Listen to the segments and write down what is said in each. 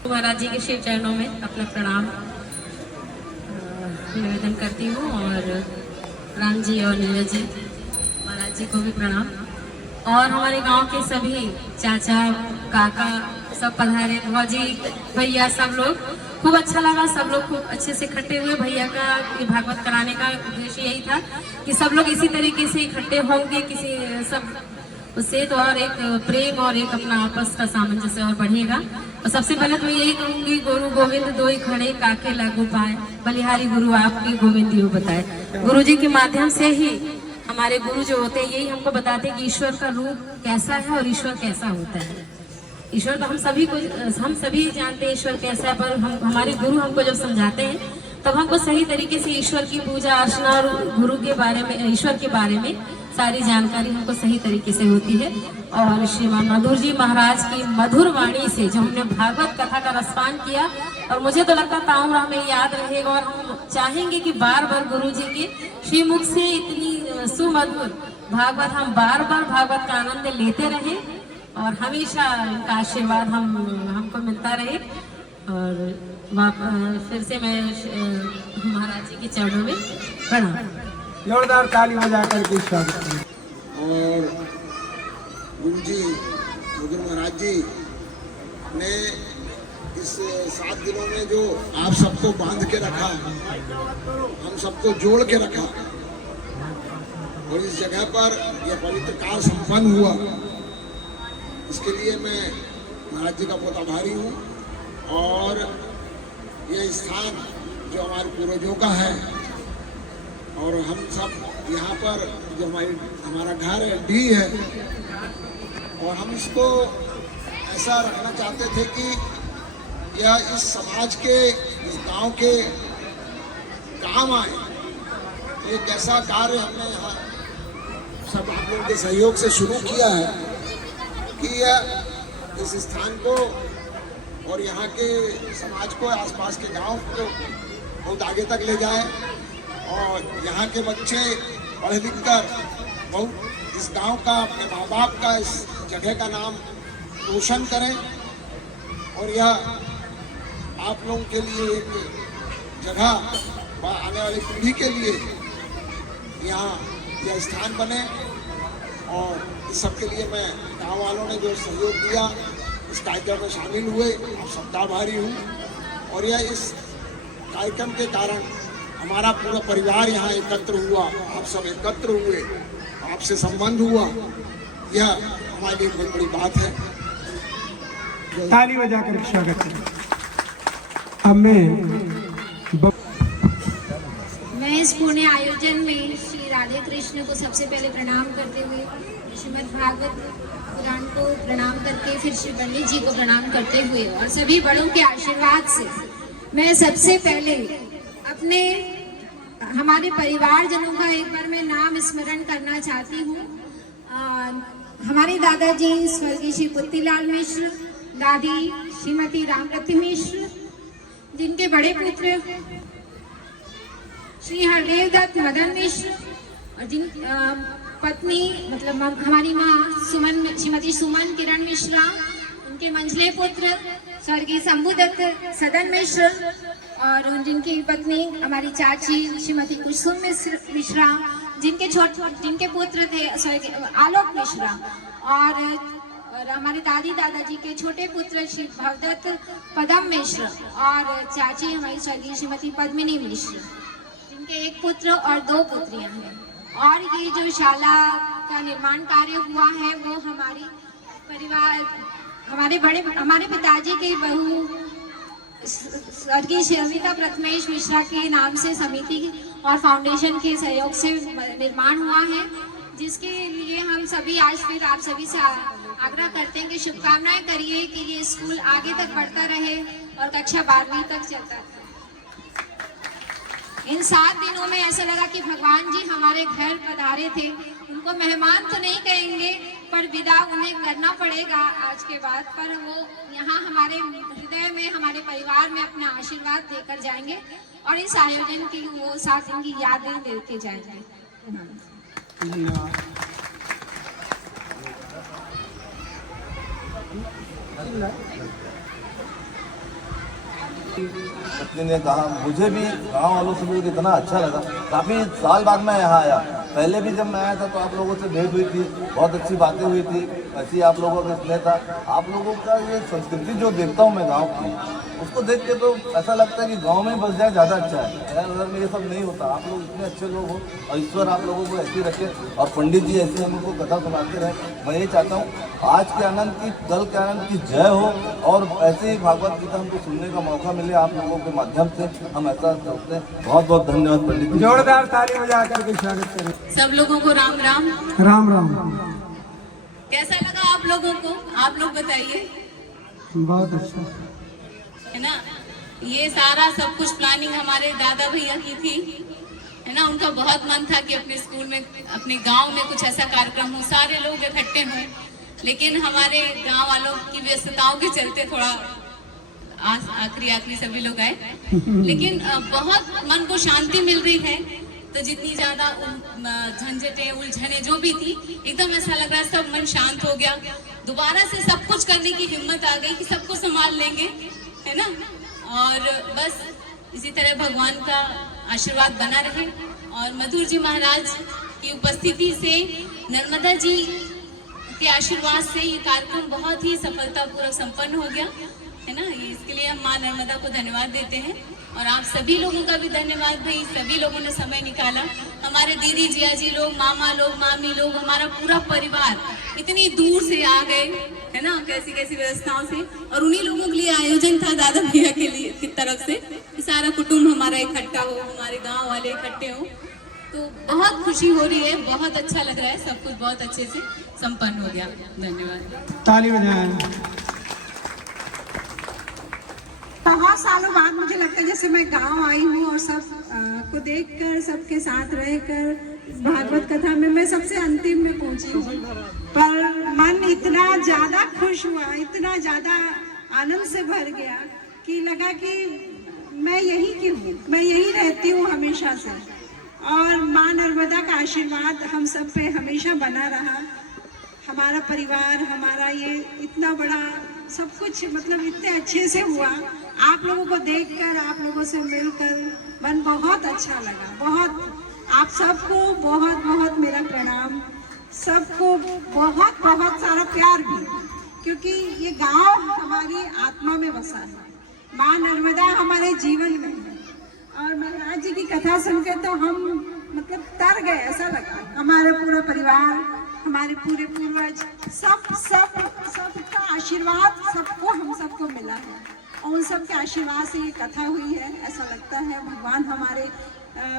महाराज जी के श्री चरणों में अपना प्रणाम निवेदन करती हूँ और राम जी और नीरज जी महाराज जी को भी प्रणाम और हमारे गांव के सभी चाचा काका सब पधारे, भौजी भैया सब लोग खूब अच्छा लगा। सब लोग खूब अच्छे से इकट्ठे हुए। भैया का भागवत कराने का उद्देश्य यही था कि सब लोग इसी तरीके से इकट्ठे होंगे किसी सब उससे तो और एक प्रेम और एक अपना आपस का सामंजस्य और बढ़ेगा। और सबसे पहले तो यही कहूंगी, गुरु गोविंद दो ही खड़े काके लागू पाए, बलिहारी गुरु आपके गोविंद यू बताए। गुरु जी के माध्यम से ही हमारे गुरु जो होते हैं यही हमको बताते हैं कि ईश्वर का रूप कैसा है और ईश्वर कैसा होता है। ईश्वर तो हम सभी जानते हैं ईश्वर कैसा है, पर हमारे गुरु हमको जब समझाते हैं तब हमको सही तरीके से ईश्वर की पूजा अर्चना और गुरु के बारे में, ईश्वर के बारे में सारी जानकारी हमको सही तरीके से होती है। और श्रीमान मधुर जी महाराज की मधुर वाणी से जो हमने भागवत कथा का रसपान किया और मुझे तो लगता ताउम्र हमें याद रहेगा और हम चाहेंगे कि बार बार गुरु जी के श्रीमुख से इतनी सुमधुर भागवत हम बार बार भागवत का आनंद लेते रहे और हमेशा उनका आशीर्वाद हमको मिलता रहे। और फिर से मैं महाराज जी के चरणों में प्रणाम, जोरदार ताली बजा करके स्वागत करें। और गुरु जी मधुर महाराज जी ने इस 7 दिनों में जो आप सबको बांध के रखा, हम सबको जोड़ के रखा और इस जगह पर यह पवित्र काल संपन्न हुआ, इसके लिए मैं महाराज जी का बहुत आभारी हूँ। और यह स्थान जो हमारे पूर्वजों का है और हम सब यहाँ पर जो हमारा घर है डी है और हम इसको ऐसा रखना चाहते थे कि यह इस समाज के, इस गांव के काम आए। एक ऐसा कार्य हमने यहाँ सब आप लोगों के सहयोग से शुरू किया है कि यह इस स्थान को और यहाँ के समाज को, आसपास के गांव को बहुत आगे तक ले जाए और यहाँ के बच्चे पढ़ लिख कर बहुत इस गांव का, अपने माँ बाप का, इस जगह का नाम रोशन करें। और यह आप लोगों के लिए एक जगह व आने वाली पीढ़ी के लिए यहाँ यह स्थान बने। और इस सब के लिए मैं गाँव वालों ने जो सहयोग दिया, इस कार्यक्रम में शामिल हुए, आप सबका आभारी हूँ। और यह इस कार्यक्रम के कारण हमारा पूरा परिवार यहाँ एकत्र हुआ, आप सब एकत्र हुए, आपसे संबंध हुआ, यह हमारे लिए बहुत बड़ी बात है। ताली बजाकर स्वागत करें। अब मैं इस पुण्य आयोजन में श्री राधे कृष्ण को सबसे पहले प्रणाम करते हुए, श्रीमद् भागवत पुराण को प्रणाम करके, फिर श्री पंडित जी को प्रणाम करते हुए और सभी बड़ों के आशीर्वाद से मैं सबसे पहले अपने हमारे परिवारजनों का एक बार मैं नाम स्मरण करना चाहती हूँ। हमारे दादाजी स्वर्गीय श्री पुत्तीलाल मिश्र, दादी श्रीमती रामरती मिश्र, जिनके बड़े पुत्र श्री हरदेव दत्त मदन मिश्र और जिन पत्नी मतलब हमारी माँ श्रीमती सुमन किरण मिश्रा, उनके मंझले पुत्र स्वर्गीय शंभू दत्त सदन मिश्र और जिनकी पत्नी हमारी चाची श्रीमती कुसुम मिश्रा, जिनके पुत्र थे स्वर्गीय आलोक मिश्रा और हमारे दादी दादाजी के छोटे पुत्र श्री भवदत्त पदम मिश्र और चाची हमारी स्वर्गीय श्रीमती पद्मिनी मिश्र, जिनके एक पुत्र और 2 पुत्रियां हैं। और ये जो शाला का निर्माण कार्य हुआ है वो हमारी परिवार, हमारे पिताजी के बहू स्वर्गीय श्रीमती प्रथमेश मिश्रा के नाम से समिति और फाउंडेशन के सहयोग से निर्माण हुआ है, जिसके लिए हम सभी आज फिर आप सभी से आग्रह करते हैं कि शुभकामनाएं करिए कि ये स्कूल आगे तक बढ़ता रहे और कक्षा 12वीं तक चलता रहे। इन 7 दिनों में ऐसा लगा कि भगवान जी हमारे घर पधारे थे। उनको मेहमान तो नहीं कहेंगे पर विदा उन्हें करना पड़ेगा आज के बाद, पर वो यहाँ हमारे हृदय में, हमारे परिवार में अपना आशीर्वाद देकर जाएंगे और इस आयोजन की वो 7 दिन की यादें देके जाएंगे। पत्नी ने कहा, मुझे भी गांव वालों से मिलकर इतना अच्छा लगा। काफ़ी साल बाद मैं यहाँ आया। पहले भी जब मैं आया था तो आप लोगों से भेंट हुई थी, बहुत अच्छी बातें हुई थी, ऐसी आप लोगों का स्नेह था। आप लोगों का ये संस्कृति जो देखता हूँ मैं गाँव की, उसको देख के तो ऐसा लगता है कि गांव में बस जाए ज़्यादा अच्छा है। शहर उधर में ये सब नहीं होता। आप लोग इतने अच्छे लोग हो और ईश्वर आप लोगों को ऐसे ही रखे और पंडित जी ऐसे हमको कथा सुनाते रहे। मैं ये चाहता हूँ आज के आनंद की, कल के आनंद की जय हो और ऐसे ही भागवत गीता हमको सुनने का मौका मिले आप लोगों के माध्यम से, हम ऐसा सोचते हैं। बहुत बहुत धन्यवाद पंडित जी। जोरदार ताली बजा करके स्वागत करें। सब लोगों को राम राम। राम राम। कैसा लगा आप लोगों को? आप लोग बताइए। बहुत अच्छा है ना। ये सारा सब कुछ प्लानिंग हमारे दादा भैया की थी, है ना। उनका बहुत मन था कि अपने स्कूल में, अपने गांव में कुछ ऐसा कार्यक्रम हो, सारे लोग इकट्ठे हों, लेकिन हमारे गांव वालों की व्यस्तताओं के चलते थोड़ा आखिरी सभी लोग आए, लेकिन बहुत मन को शांति मिल रही है। तो जितनी ज्यादा झंझटें उलझने जो भी थी, एकदम ऐसा लग रहा है सब मन शांत हो गया। दोबारा से सब कुछ करने की हिम्मत आ गई कि सबको संभाल लेंगे, है ना। और बस इसी तरह भगवान का आशीर्वाद बना रहे और मधुर जी महाराज की उपस्थिति से, नर्मदा जी के आशीर्वाद से ये कार्यक्रम बहुत ही सफलतापूर्वक संपन्न हो गया, है ना। इसके लिए हम माँ नर्मदा को धन्यवाद देते हैं और आप सभी लोगों का भी धन्यवाद भाई। सभी लोगों ने समय निकाला, हमारे दीदी जिया जी लोग, मामा लोग, मामी लोग, हमारा पूरा परिवार इतनी दूर से आ गए, है ना, कैसी कैसी व्यवस्थाओं से। और उन्हीं लोगों के लिए आयोजन था दादा भैया के लिए की तरफ से कि सारा कुटुंब हमारा इकट्ठा हो, हमारे गाँव वाले इकट्ठे हो। तो बहुत खुशी हो रही है, बहुत अच्छा लग रहा है, सब कुछ बहुत अच्छे से संपन्न हो गया। धन्यवाद। ताली बजाएं। बहुत सालों बाद मुझे लगता है जैसे मैं गांव आई हूँ और सब को देखकर, सबके साथ रहकर, भागवत कथा में मैं सबसे अंतिम में पहुंची हूँ, पर मन इतना ज्यादा खुश हुआ, इतना ज्यादा आनंद से भर गया कि लगा कि मैं यहीं की हूँ, मैं यहीं रहती हूँ हमेशा से। और माँ नर्मदा का आशीर्वाद हम सब पे हमेशा बना रहा। हमारा परिवार, हमारा ये इतना बड़ा सब कुछ मतलब इतने अच्छे से हुआ। आप लोगों को देखकर, आप लोगों से मिलकर मन बहुत अच्छा लगा। बहुत आप सबको बहुत बहुत मेरा प्रणाम, सबको बहुत बहुत सारा प्यार भी, क्योंकि ये गांव हमारी आत्मा में बसा है, माँ नर्मदा हमारे जीवन में है। और महाराज जी की कथा सुनकर तो हम मतलब तर गए, ऐसा लगा। हमारा पूरा परिवार, हमारे पूरे पूर्वज, सबका आशीर्वाद सबको, हम सबको मिला है और उन सब के आशीर्वाद से ये कथा हुई है। ऐसा लगता है भगवान हमारे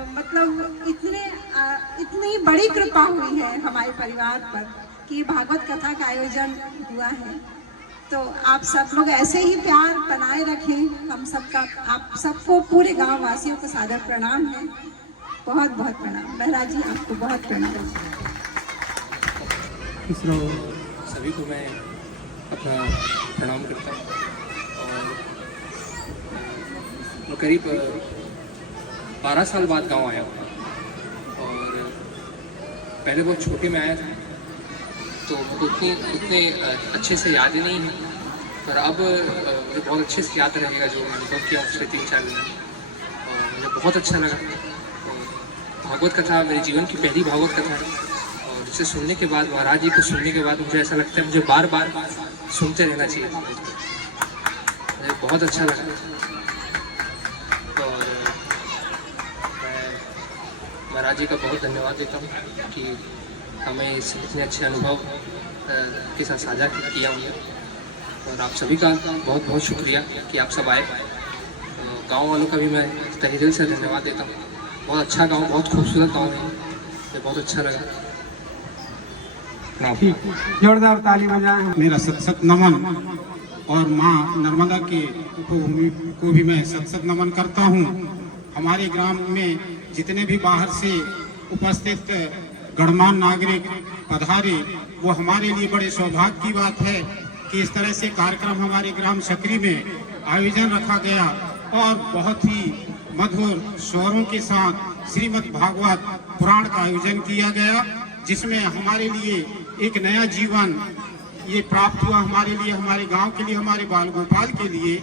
मतलब इतनी बड़ी कृपा हुई है हमारे परिवार पर कि ये भागवत कथा का आयोजन हुआ है। तो आप सब लोग ऐसे ही प्यार बनाए रखें। हम सबका, आप सबको, पूरे गांव वासियों को सादर प्रणाम है। बहुत बहुत प्रणाम। महाराज जी आपको बहुत प्रणाम। सभी को मैं अपना प्रणाम करता हूँ। और करीब 12 साल बाद गांव आया हूँ और पहले बहुत छोटे में आया था तो उतने अच्छे से याद नहीं है, पर अब मुझे बहुत अच्छे से याद रहेगा जो मैं अनुभव किया पिछले 3-4 दिन और मुझे बहुत अच्छा लगा। भागवत कथा मेरे जीवन की पहली भागवत कथा है और इसे सुनने के बाद, महाराज जी को सुनने के बाद मुझे ऐसा लगता है मुझे बार बार सुनते रहना चाहिए। मुझे बहुत अच्छा लगा और मैं महाराज जी का बहुत धन्यवाद देता हूँ कि हमें इतने अच्छे अनुभव के साथ साझा किया हमने। और आप सभी का बहुत बहुत शुक्रिया कि आप सब आए। गांव वालों का भी मैं तहे दिल से धन्यवाद देता हूँ। बहुत अच्छा गांव, बहुत खूबसूरत गांव है, मुझे बहुत अच्छा लगा। जोरदार ताली बजाएं। मेरा सत नमन और माँ नर्मदा के को भी मैं सत नमन करता हूँ। हमारे ग्राम में जितने भी बाहर से उपस्थित गणमान्य नागरिक पधारे, वो हमारे लिए बड़े सौभाग्य की बात है कि इस तरह से कार्यक्रम हमारे ग्राम सकरी में आयोजन रखा गया और बहुत ही मधुर स्वरों के साथ श्रीमद् भागवत पुराण का आयोजन किया गया, जिसमें हमारे लिए एक नया जीवन ये प्राप्त हुआ। हमारे लिए, हमारे गांव के लिए, हमारे बाल गोपाल के लिए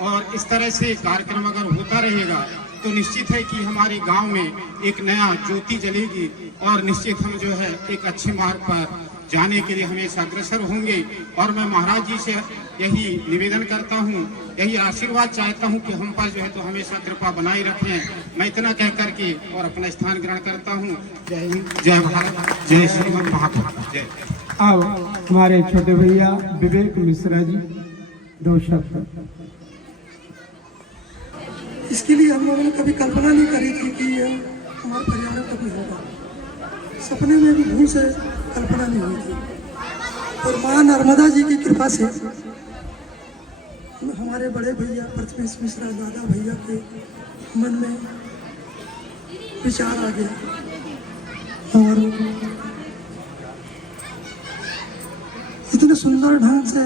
और इस तरह से कार्यक्रम अगर होता रहेगा तो निश्चित है कि हमारे गांव में एक नया ज्योति जलेगी और निश्चित हम जो है एक अच्छे मार्ग पर जाने के लिए हमेशा अग्रसर होंगे। और मैं महाराज जी से यही निवेदन करता हूँ, यही आशीर्वाद चाहता हूँ कि हम पर जो है तो हमेशा कृपा बनाए रखें। मैं इतना कह करके और अपना स्थान ग्रहण करता हूँ। जय हिंद, जय भारत, जय श्रीमद् भागवत, जय। अब हमारे छोटे भैया विवेक मिश्रा जी 2 शब्द। इसके लिए हम लोगों ने कभी कल्पना नहीं करी थी कि ये हमारे परिवार में कभी होगा। सपने में भी भूल से कल्पना नहीं हुई थी। और माँ नर्मदा जी की कृपा से हमारे बड़े भैया प्रथमेश मिश्रा दादा भैया के मन में विचार आ गया और इतने सुंदर ढंग से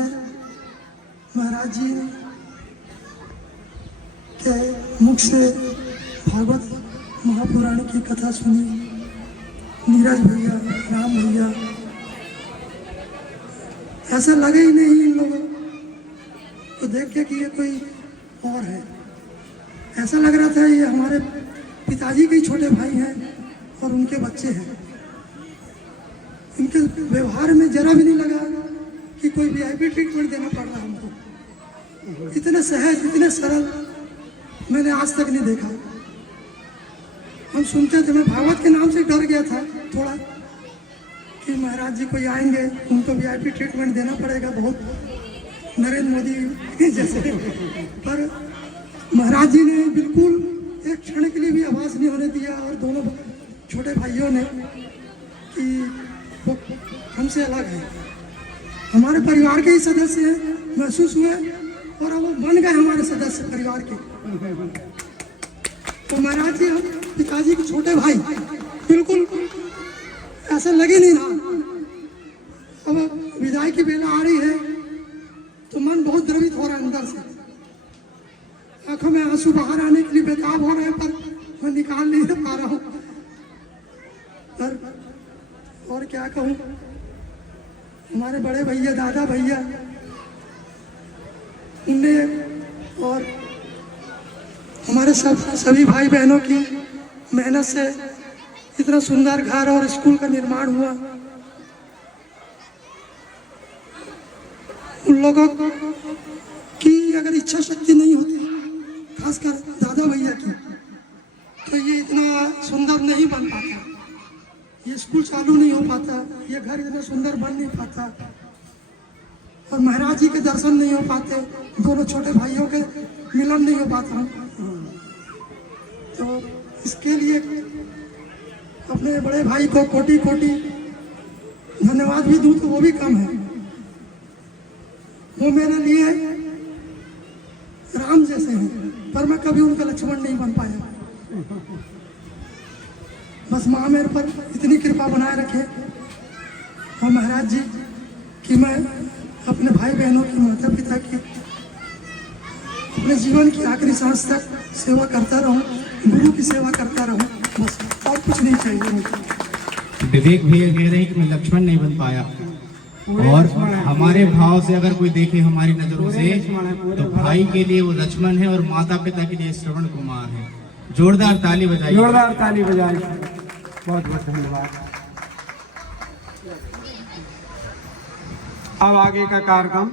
महाराज जी के मुख से भागवत महापुराण की कथा सुनी। नीरज भैया, राम भैया, ऐसा लगे ही नहीं इन लोगों को देख के कि ये कोई और है। ऐसा लग रहा था ये हमारे पिताजी के छोटे भाई हैं और उनके बच्चे हैं। इनके व्यवहार में जरा भी नहीं लगा कि कोई वीआईपी ट्रीटमेंट देना पड़ रहा हमको। इतने सहज, इतने सरल मैंने आज तक नहीं देखा। हम सुनते थे, मैं भागवत के नाम से डर गया था थोड़ा कि महाराज जी कोई आएंगे उनको वीआईपी ट्रीटमेंट देना पड़ेगा, बहुत नरेंद्र मोदी जैसे। पर महाराज जी ने बिल्कुल एक क्षण के लिए भी आवाज़ नहीं होने दिया और दोनों छोटे भाइयों ने कि वो हमसे अलग है, हमारे परिवार के ही सदस्य हैं महसूस हुए और अब वो बन गए हमारे सदस्य परिवार के। तो महाराज जी हम पिताजी के छोटे भाई बिल्कुल ऐसा लगे नहीं रहा। अब विदाई की बेला आ रही है तो मन बहुत द्रवित हो रहा है अंदर से। आंखों में आंसू बाहर आने के लिए बेताब हो रहे हैं पर मैं निकाल नहीं पा रहा हूँ। पर और क्या कहूँ, हमारे बड़े भैया, दादा भैया, उनने और हमारे सभी भाई बहनों की मेहनत से इतना सुंदर घर और स्कूल का निर्माण हुआ। उन लोगों की अगर इच्छा शक्ति नहीं होती, खासकर दादा भैया की, तो ये इतना सुंदर नहीं बन पाता, ये स्कूल चालू नहीं हो पाता, ये घर इतना सुंदर बन नहीं पाता और महाराज जी के दर्शन नहीं हो पाते, दोनों छोटे भाइयों के मिलन नहीं हो पाता। तो इसके लिए अपने बड़े भाई को कोटि कोटि धन्यवाद भी दूं तो वो भी कम है। वो मेरे लिए राम जैसे हैं पर मैं कभी उनका लक्ष्मण नहीं बन पाया। बस माँ मेरे पर इतनी कृपा बनाए रखे और महाराज जी कि मैं अपने भाई बहनों की, माता पिता की, अपने जीवन की आखिरी सांस तक सेवा करता रहूं, गुरु की सेवा करता रहूं, बस और कुछ नहीं चाहिए मुझे। विवेक भैया कह रहे हैं कि मैं लक्ष्मण नहीं बन पाया और हमारे भाव से अगर कोई देखे हमारी नजरों से तो भाई के लिए वो लक्ष्मण है और माता पिता के लिए श्रवण कुमार है। जोरदार ताली बजाइए, जोरदार ताली बजाइए। बहुत बहुत धन्यवाद। अब आगे का कार्यक्रम